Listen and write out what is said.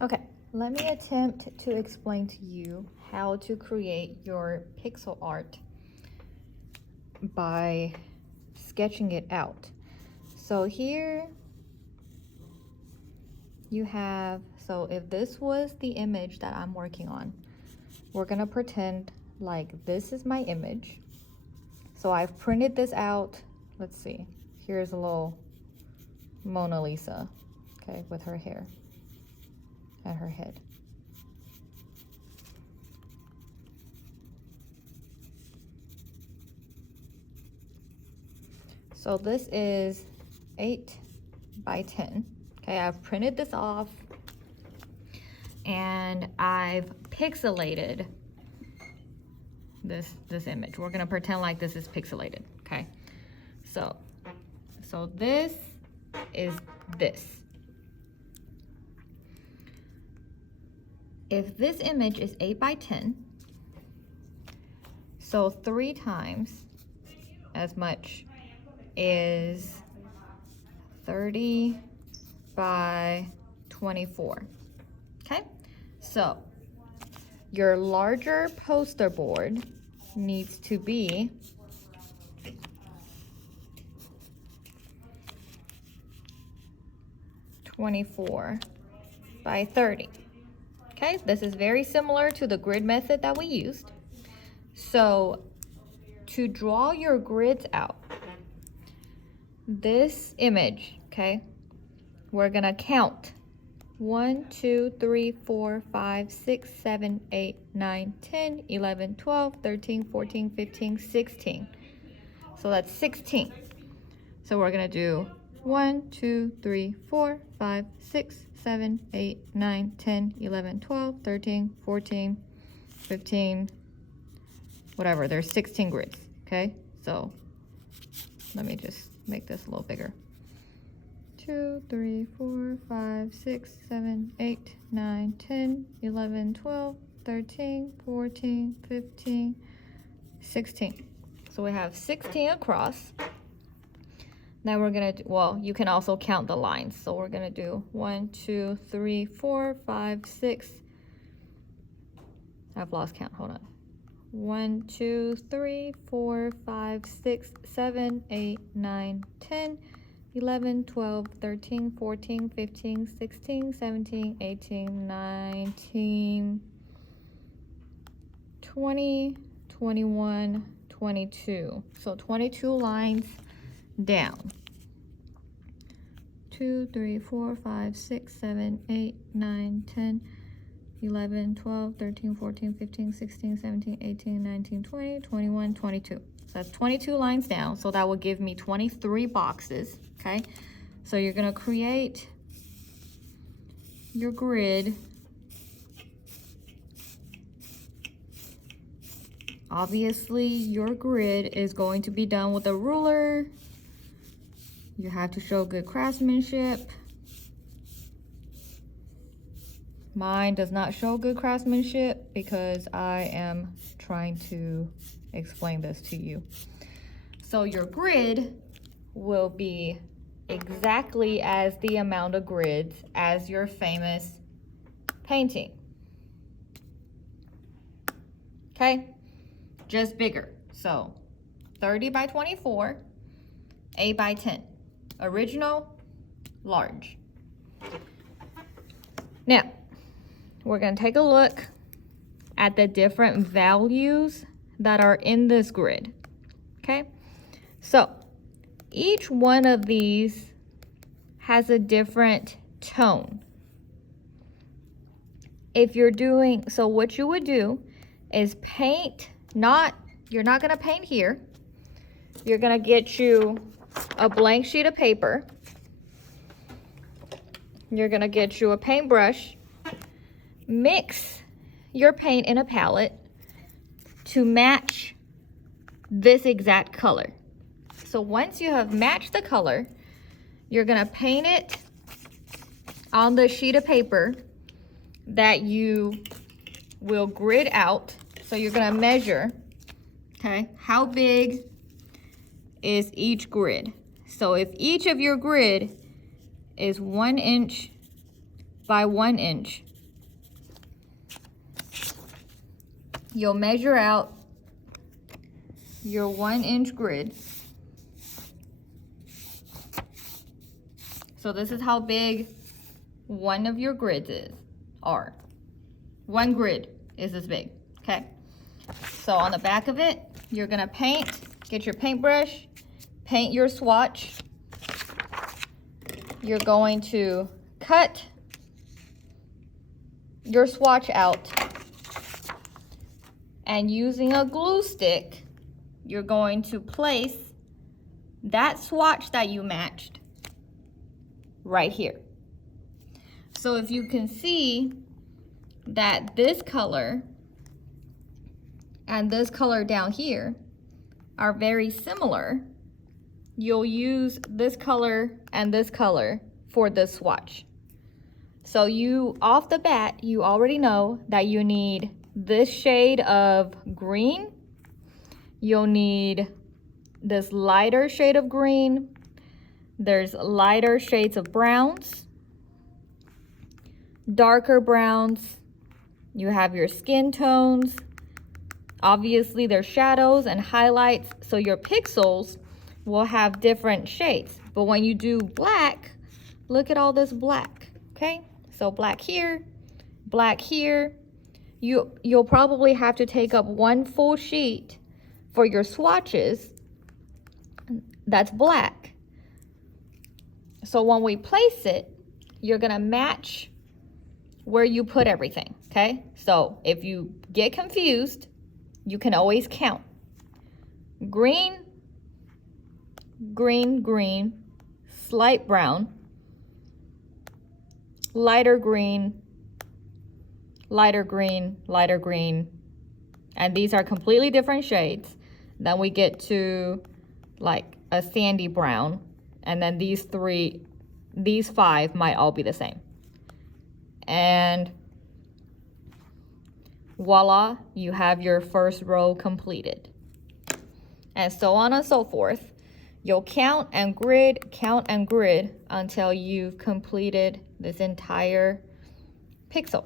Okay, let me attempt to explain to you how to create your pixel art by sketching it out. So here you have, so if this was the image that I'm working on, we're gonna pretend like this is my image. So I've printed this out. Let's see, here's a little Mona Lisa, okay, with her hair and her head. So this is 8 by 10. Okay, I've printed this off and I've pixelated this image. We're gonna pretend like this is pixelated, okay? So this is this. If this image is 8 by 10, so 3 times as much is 30 by 24. Okay, so your larger poster board needs to be 24 by 30. Okay, this is very similar to the grid method that we used. So to draw your grids out, this image, okay, we're gonna count 1, 2, 3, 4, 5, 6, 7, 8, 9, 10, 11, 12, 13, 14, 15, 16. So that's 16. So we're gonna do 1, 2, 3, 4, 5, 6, 7, 8, 9, 10, 11, 12, 13, 14, 15, whatever. There's 16 grids, okay? So let me just make this a little bigger. 2, 3, 4, 5, 6, 7, 8, 9, 10, 11, 12, 13, 14, 15, 16. So we have 16 across. Now we're gonna do, well, you can also count the lines. So we're gonna do 1, 2, 3, 4, 5, 6. I've lost count, hold on. 1, 2, 3, 4, 5, 6, 7, 8, 9, 10, 11, 12, 13, 14, 15, 16, 17, 18, 19, 20, 21, 22. So 22 lines down. 2, 3, 4, 5, 6, 7, 8, 9, 10, 11, 12, 13, 14, 15, 16, 17, 18, 19, 20, 21, 22. So that's 22 lines down. So that will give me 23 boxes, okay? So you're gonna create your grid. Obviously, your grid is going to be done with a ruler. You have to show good craftsmanship. Mine does not show good craftsmanship because I am trying to explain this to you. So your grid will be exactly as the amount of grids as your famous painting. Okay, just bigger. So 30 by 24, 8 by 10. Original, large. Now, we're gonna take a look at the different values that are in this grid, okay? So, each one of these has a different tone. If you're doing, so what you would do is paint, you're not gonna paint here. You're gonna get you a blank sheet of paper. You're gonna get you a paintbrush. Mix your paint in a palette to match this exact color. So once you have matched the color, you're gonna paint it on the sheet of paper that you will grid out. So you're gonna measure, okay, how big is each grid. So if each of your grid is 1 inch by 1 inch, you'll measure out your 1-inch grid. So this is how big one of your grids are. One grid is this big, okay? So on the back of it, you're gonna paint, get your paintbrush, paint your swatch. You're going to cut your swatch out, and using a glue stick, you're going to place that swatch that you matched right here. So if you can see that this color and this color down here are very similar, you'll use this color and this color for this swatch. So you, off the bat, you already know that you need this shade of green, you'll need this lighter shade of green, there's lighter shades of browns, darker browns, you have your skin tones, obviously there's shadows and highlights, so your pixels will have different shades. But when you do black, look at all this black, okay? So black here, you'll probably have to take up one full sheet for your swatches that's black. So when we place it, you're gonna match where you put everything, okay? So if you get confused, you can always count. Green, green, green, slight brown, lighter green, lighter green, lighter green, and these are completely different shades. Then we get to like a sandy brown, and then these five might all be the same. And voila, you have your first row completed. And so on and so forth. You'll count and grid until you've completed this entire pixel.